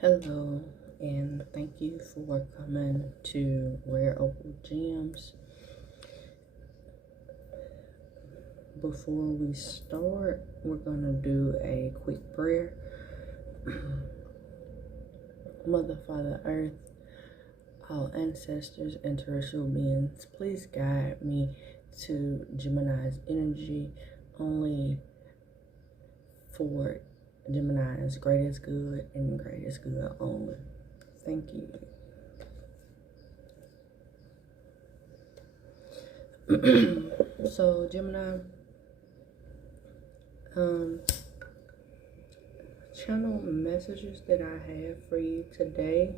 Hello, and thank you for coming to Rare Opal Gems. Before we start, we're going to do a quick prayer. Mother, Father, Earth, all ancestors, and terrestrial beings, please guide me to Gemini's energy only for Gemini's greatest good and greatest good only. Thank you. So Gemini, channel messages that I have for you today.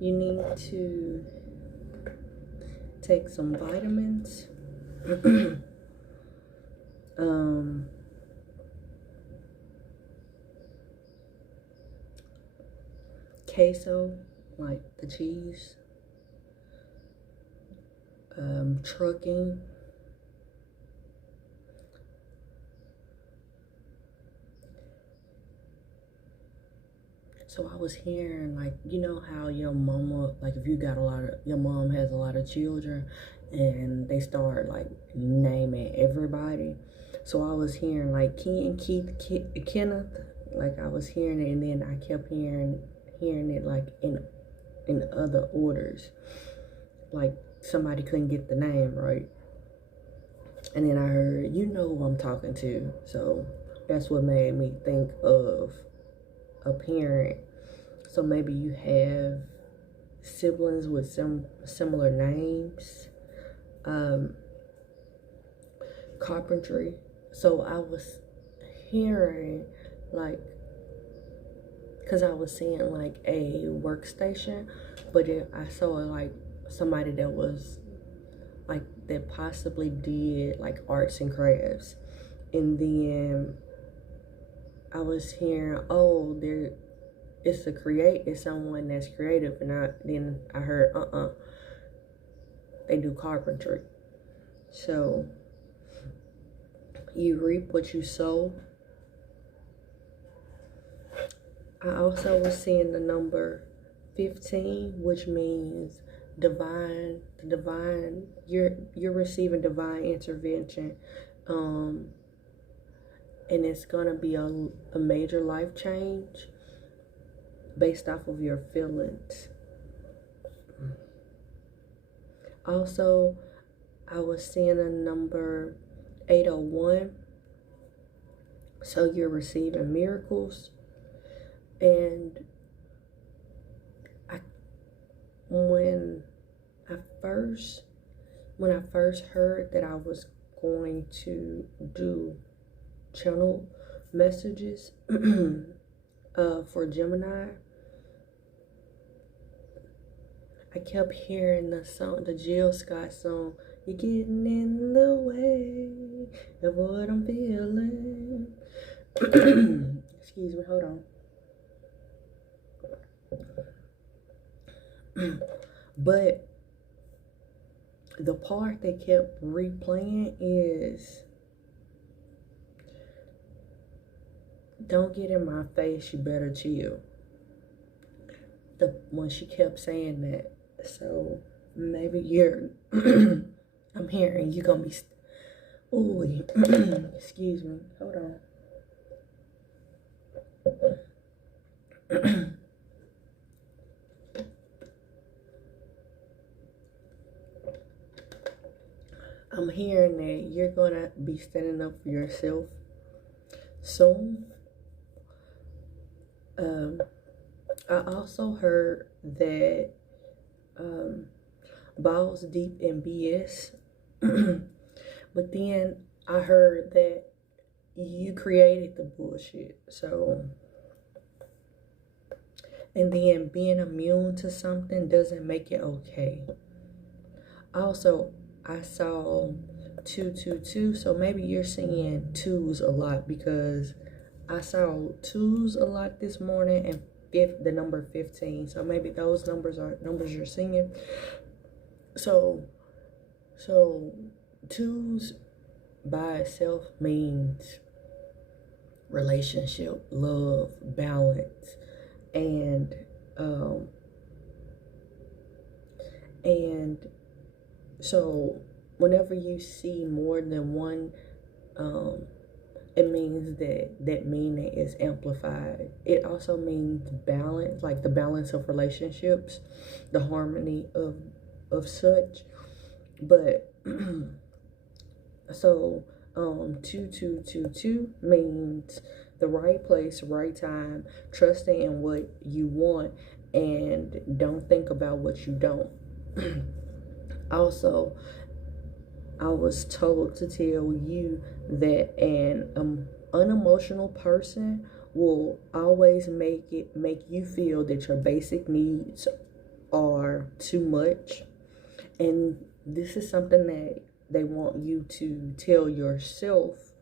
You need to take some vitamins. Queso, like the cheese, trucking, so I was hearing, like, you know how your mama, like, if you got your mom has a lot of children and they start like naming everybody. So I was hearing like Ken, Keith, Kenneth, like I was hearing it, and then I kept hearing it like in other orders, like somebody couldn't get the name right, and then I heard, you know who I'm talking to. So that's what made me think of a parent. So maybe you have siblings with some similar names. Carpentry. So I was hearing, like, because I was seeing like a workstation, but I saw like somebody that was like that possibly did like arts and crafts. And then I was hearing, oh, it's someone that's creative. And then I heard, they do carpentry. So you reap what you sow. I also was seeing the number 15, which means divine. You're receiving divine intervention, and it's gonna be a major life change based off of your feelings. Also, I was seeing a number 801, so you're receiving miracles. And when I first heard that I was going to do channel messages for Gemini, I kept hearing the song, the Jill Scott song, "You're getting in the way of what I'm feeling." Excuse me, hold on. But the part that kept replaying is, "Don't get in my face, you better chill." When she kept saying that, so maybe you're I'm hearing you're gonna be ooh excuse me, hold on. I'm hearing that you're gonna be standing up for yourself soon. I also heard that balls deep in BS, but then I heard that you created the bullshit. So, and then being immune to something doesn't make it okay. Also, I saw 222, so maybe you're seeing twos a lot, because I saw twos a lot this morning, and the number 15. So maybe those numbers are numbers you're seeing. So twos by itself means relationship, love, balance, and um and so whenever you see more than one, um it means that that meaning is amplified. It also means balance, like the balance of relationships, the harmony of such. But so 2222 means the right place, right time, trusting in what you want, and don't think about what you don't. Also, I was told to tell you that an unemotional person will always make you feel that your basic needs are too much, and this is something that they want you to tell yourself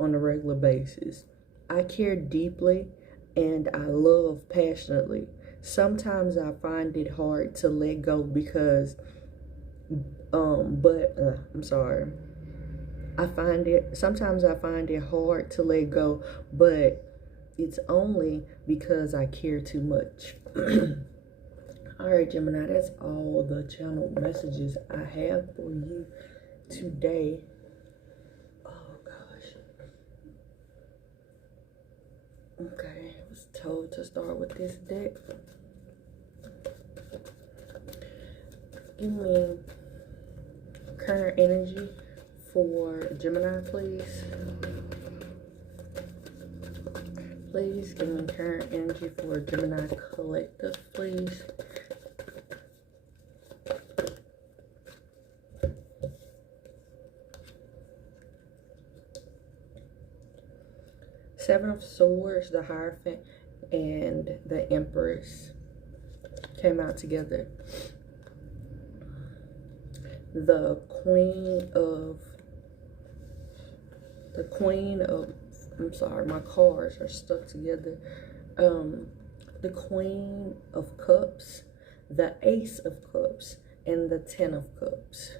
on a regular basis. I care deeply and I love passionately. Sometimes I find it hard to let go because I'm sorry. I find it hard to let go, but it's only because I care too much. All right, Gemini, that's all the channel messages I have for you today. Oh gosh. Okay, I was told to start with this deck. Give me current energy for Gemini, please. Please give me current energy for Gemini collective, please. Seven of Swords, the Hierophant, and the Empress came out together. The Queen of, I'm sorry, my cards are stuck together. The Queen of Cups, the Ace of Cups, and the Ten of Cups.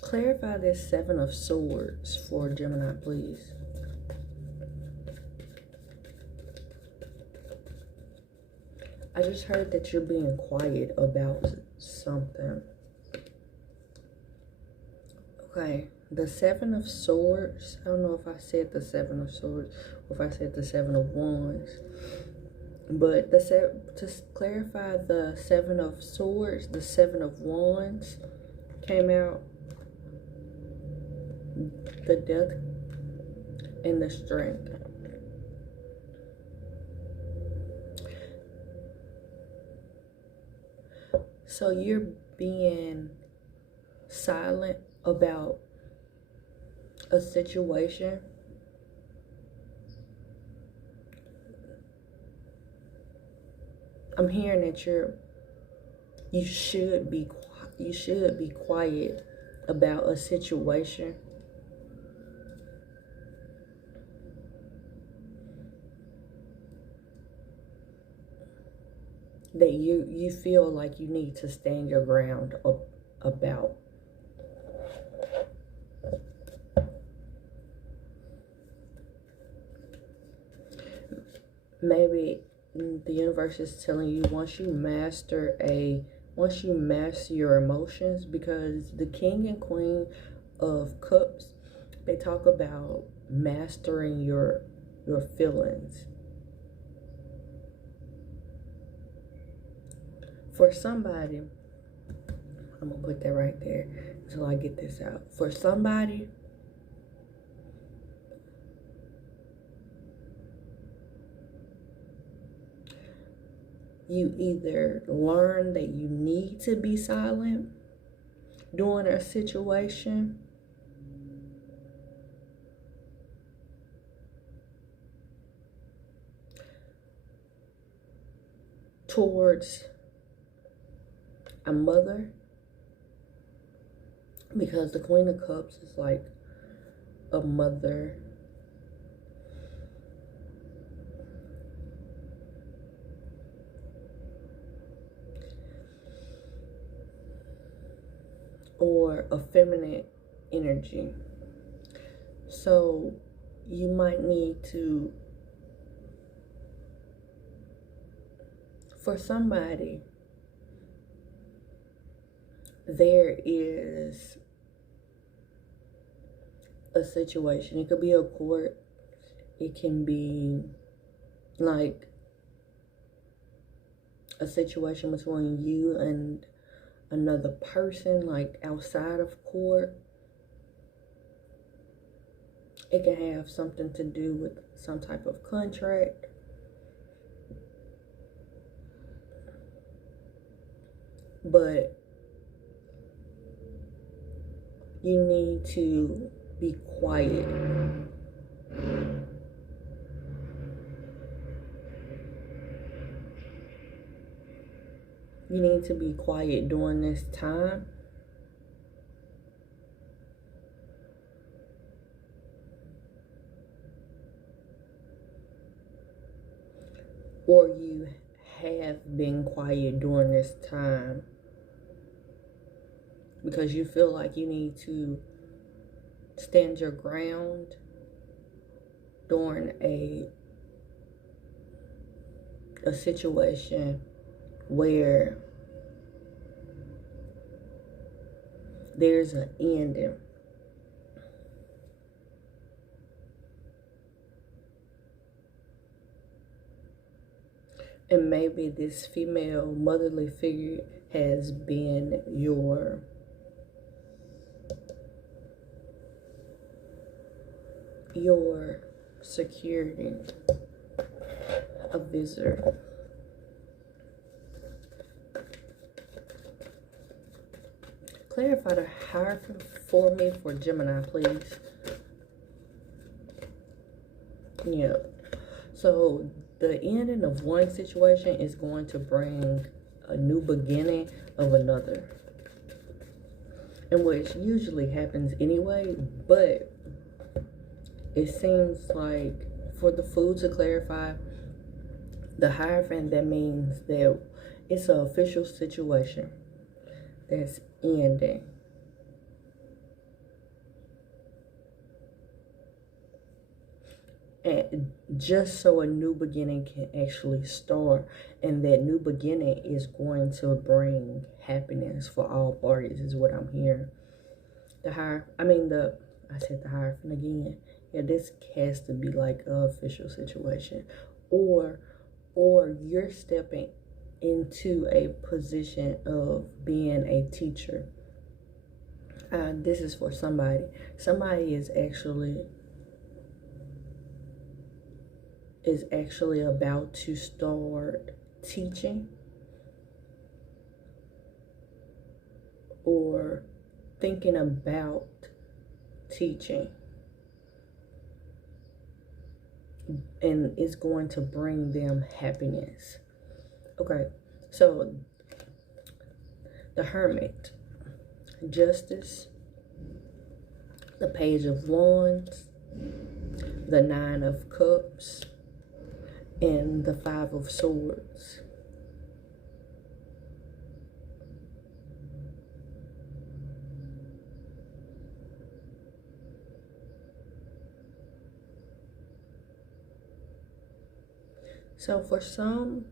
Clarify this Seven of Swords for Gemini, please. I just heard that you're being quiet about something. Okay, the Seven of Swords. I don't know if I said the Seven of Swords or if I said the Seven of Wands. But to clarify the Seven of Swords, the Seven of Wands came out. The Death and the Strength. So you're being silent about a situation. I'm hearing that you should be quiet about a situation. That you feel like you need to stand your ground about. Maybe the universe is telling you once you master your emotions, because the King and Queen of Cups, they talk about mastering your feelings. For somebody, I'm gonna put that right there until I get this out. For somebody, you either learn that you need to be silent during a situation, towards a mother, because the Queen of Cups is like a mother. Or a feminine energy. So you might need to, for somebody, there is a situation. It could be a court. It can be like a situation between you and another person, like outside of court. It can have something to do with some type of contract. But you need to be quiet. You need to be quiet during this time. Or you have been quiet during this time because you feel like you need to stand your ground during a situation where there's an ending. And maybe this female motherly figure has been your security, a visitor. Clarify the hierophant for me for Gemini, please. Yeah. So the ending of one situation is going to bring a new beginning of another, and which usually happens anyway, but it seems like for the food to clarify the Hierophant, that means that it's an official situation that's ending. And just so a new beginning can actually start, and that new beginning is going to bring happiness for all parties, is what I'm hearing. I said the Hierophant again. Yeah, this has to be like an official situation, or you're stepping into a position of being a teacher. This is for somebody. Somebody is actually about to start teaching or thinking about teaching, and it's going to bring them happiness. Okay, so the Hermit, Justice, the Page of Wands, the Nine of Cups, and the Five of Swords. So for some,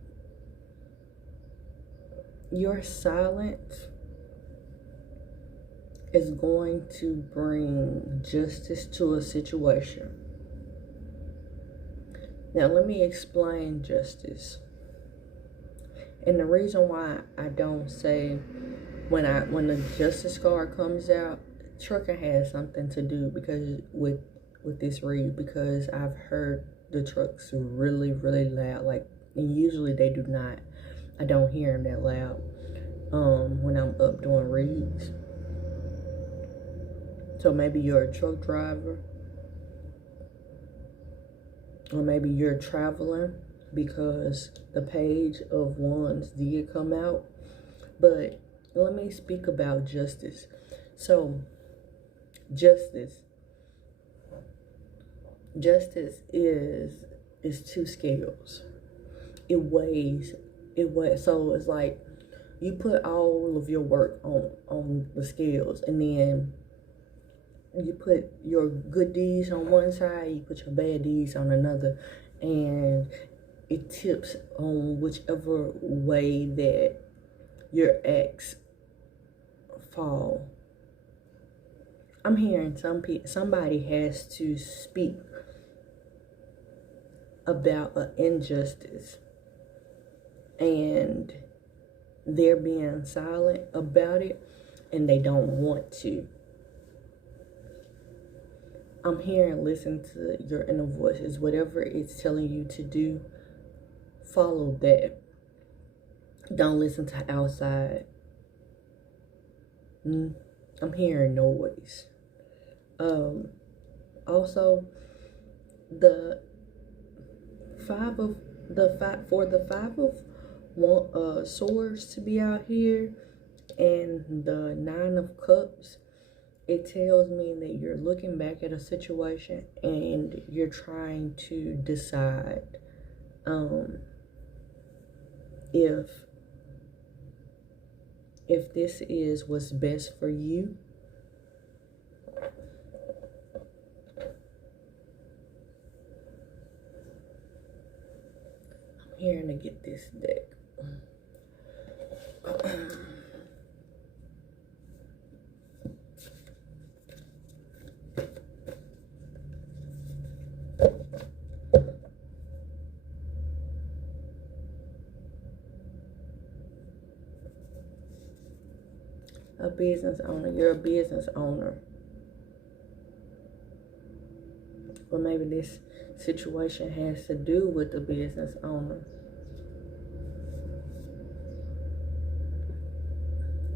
your silence is going to bring justice to a situation. Now let me explain justice. And the reason why I don't say when the justice card comes out, trucker has something to do because with this read, because I've heard the trucks really, really loud, like, and usually they do not. I don't hear them that loud when I'm up doing reads. So maybe you're a truck driver, or maybe you're traveling, because the Page of Wands did come out. But let me speak about justice. So justice is two scales. It weighs. So it's like you put all of your work on the scales, and then you put your good deeds on one side, you put your bad deeds on another, and it tips on whichever way that your acts fall. I'm hearing somebody has to speak about an injustice, and they're being silent about it, and they don't want to. I'm hearing, listen to your inner voices. Whatever it's telling you to do, follow that. Don't listen to outside. I'm hearing noise. Also, the five of swords to be out here, and the 9 of cups, it tells me that you're looking back at a situation and you're trying to decide if this is what's best for you. I'm hearing to get this deck. A business owner. You're a business owner. Or maybe this situation has to do with the business owner.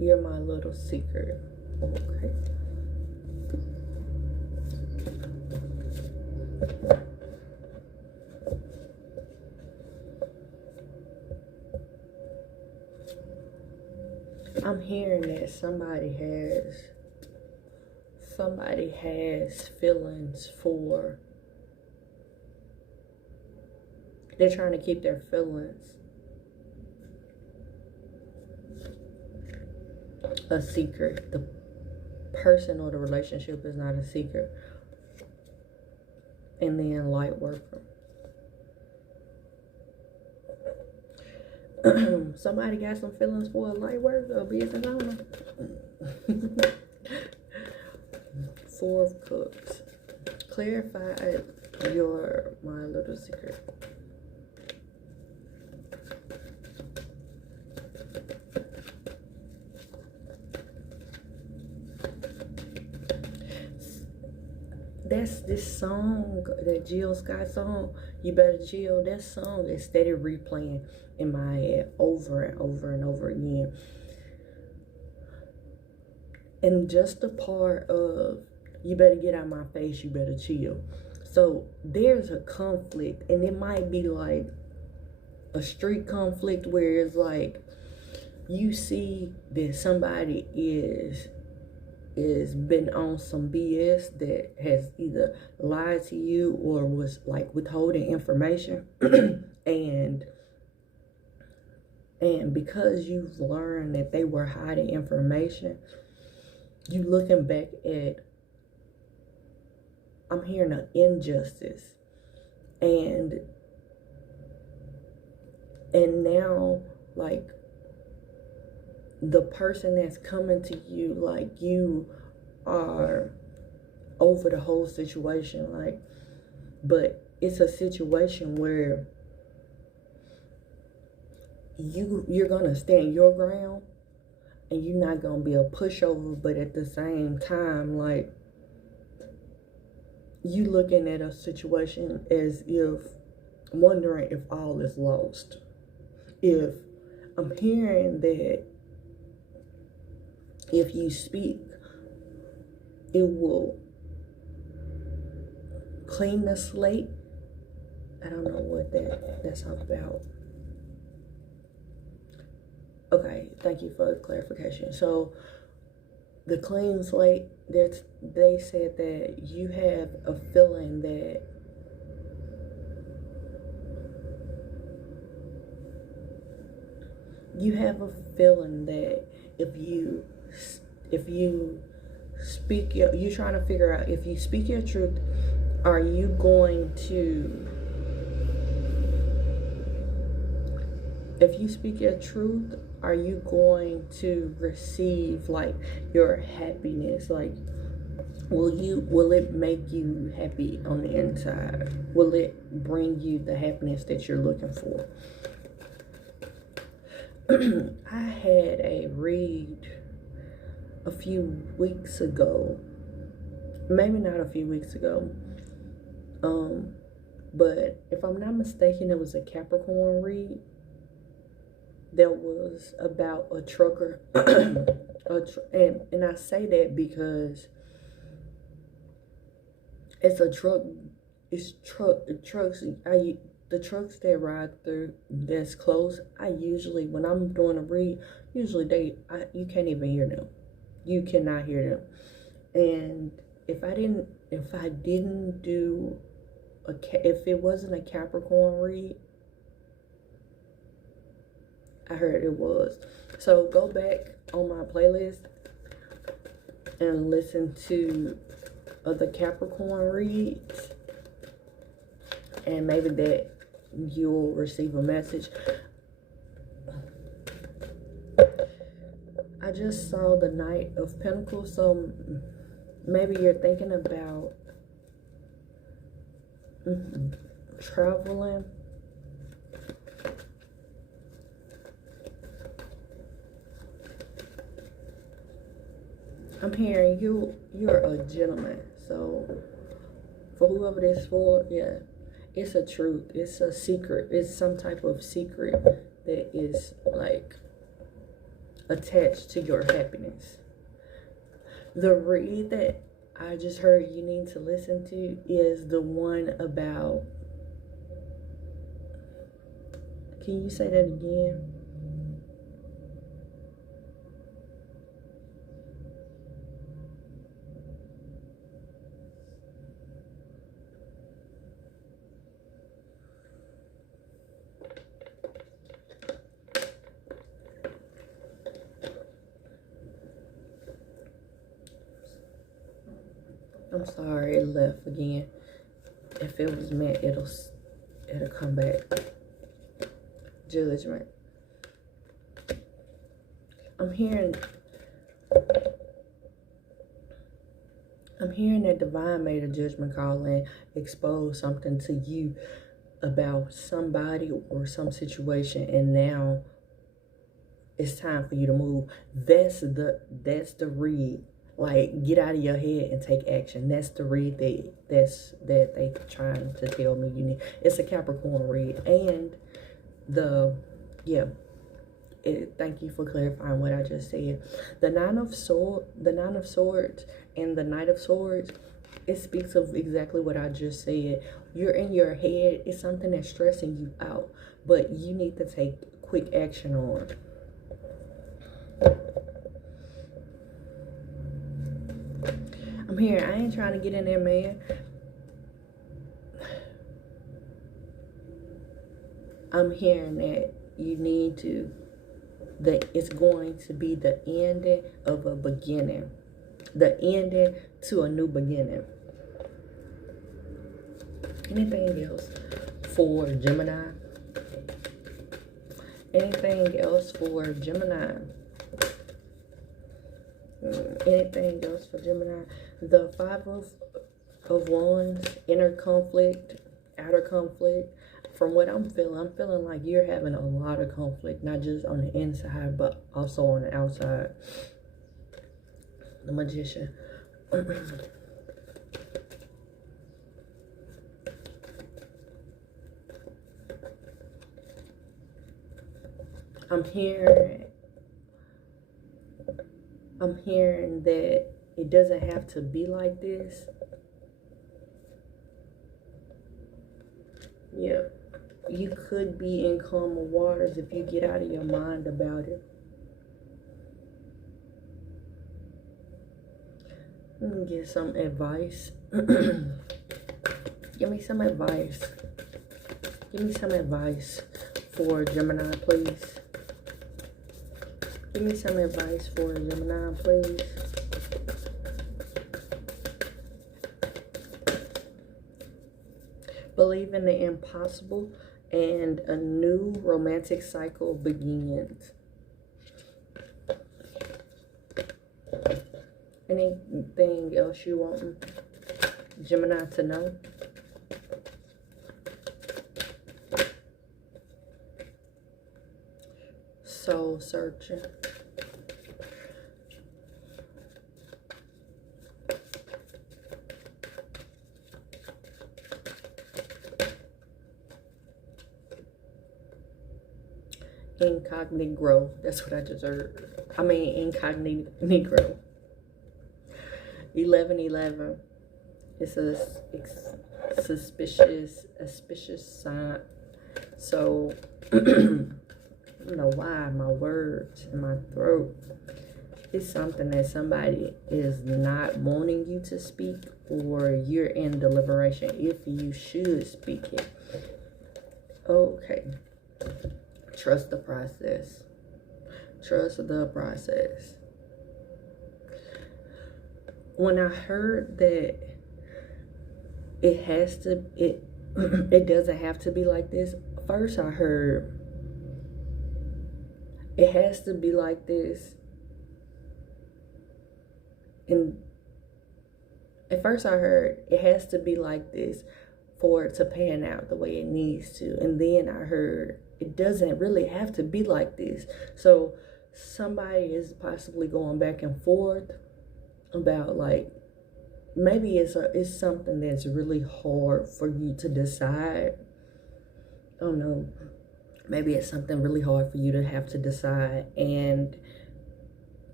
You're my little secret. Okay. I'm hearing that somebody has feelings for, they're trying to keep their feelings a secret. The person or the relationship is not a secret. And then light worker. Somebody got some feelings for a light worker, a business owner. 4 of Cups. Clarify my little secret. That's this song, that Jill Scott song, You Better Chill. That song is steady replaying in my head over and over and over again. And just the part of, you better get out of my face, you better chill. So there's a conflict, and it might be like a street conflict where it's like you see that somebody is been on some BS that has either lied to you or was like withholding information. and because you've learned that they were hiding information, you looking back at, I'm hearing an injustice, and now, like, the person that's coming to you, like, you are over the whole situation, like, but it's a situation where you're gonna stand your ground, and you're not gonna be a pushover, but at the same time, like, you looking at a situation as if wondering if all is lost, if I'm hearing that if you speak, it will clean the slate. I don't know what that's about. Okay, thank you for the clarification. So the clean slate, they said that you have a feeling that if you speak you're trying to figure out if you speak your truth, are you going to, if you speak your truth, are you going to receive like your happiness? Like, will it make you happy on the inside? Will it bring you the happiness that you're looking for? I had a read a few weeks ago, maybe not a few weeks ago, but if I'm not mistaken, it was a Capricorn read that was about a trucker. And I say that because it's a truck. It's trucks. The trucks that ride through that's close. I usually, when I'm doing a read, usually you can't even hear them. You cannot hear them. And if it wasn't a Capricorn read, I heard it was. So go back on my playlist and listen to the Capricorn reads, and maybe that you'll receive a message. I just saw the Knight of Pentacles, so maybe you're thinking about traveling. I'm hearing you're a gentleman. So for whoever this is for, yeah, it's a truth. It's a secret. It's some type of secret that is like attached to your happiness. The read that I just heard you need to listen to is the one about, can you say that again? I'm sorry, it left again. If it was meant, it'll come back. Judgment. I'm hearing that divine made a judgment call and exposed something to you about somebody or some situation, and now it's time for you to move. That's the read. Like, get out of your head and take action. That's the read that they trying to tell me you need. It's a Capricorn read. And thank you for clarifying what I just said. The Nine of Swords and the Knight of Swords, it speaks of exactly what I just said. You're in your head. It's something that's stressing you out, but you need to take quick action on it. I'm here. I ain't trying to get in there, man. I'm hearing that you need to, that it's going to be the ending of a beginning. The ending to a new beginning. Anything else for Gemini? Anything else for Gemini? Anything else for Gemini? The Five of Wands, inner conflict, outer conflict. From what I'm feeling like you're having a lot of conflict, not just on the inside, but also on the outside. The Magician. I'm hearing that it doesn't have to be like this. Yeah. You could be in calmer waters if you get out of your mind about it. Let me get some advice. Give me some advice. Give me some advice for Gemini, please. Give me some advice for Gemini, please. Believe in the impossible and a new romantic cycle begins. Anything else you want Gemini to know? Soul searching. Incognito. That's what I just heard. I mean, incognito. 1111. It's a suspicious sign. So, I don't know why my words in my throat. It's something that somebody is not wanting you to speak, or you're in deliberation if you should speak it. Okay. Trust the process. Trust the process. When I heard that it doesn't have to be like this, first I heard it has to be like this. And at first I heard it has to be like this for it to pan out the way it needs to. And then I heard it doesn't really have to be like this. So somebody is possibly going back and forth about, like, maybe it's something that's really hard for you to decide. I don't know. Maybe it's something really hard for you to have to decide, and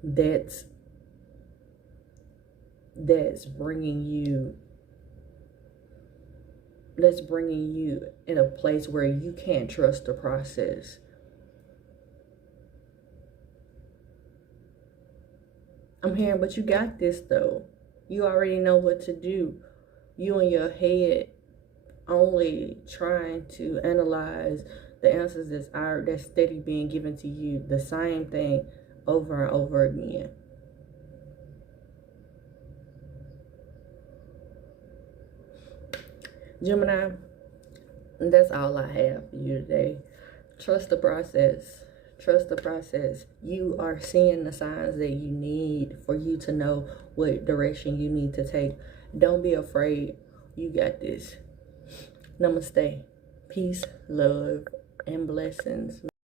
that's bringing you in a place where you can't trust the process. I'm hearing, but you got this though. You already know what to do. You in your head only trying to analyze the answers that's steady being given to you. The same thing over and over again. Gemini, that's all I have for you today. Trust the process. Trust the process. You are seeing the signs that you need for you to know what direction you need to take. Don't be afraid. You got this. Namaste. Peace, love, and blessings.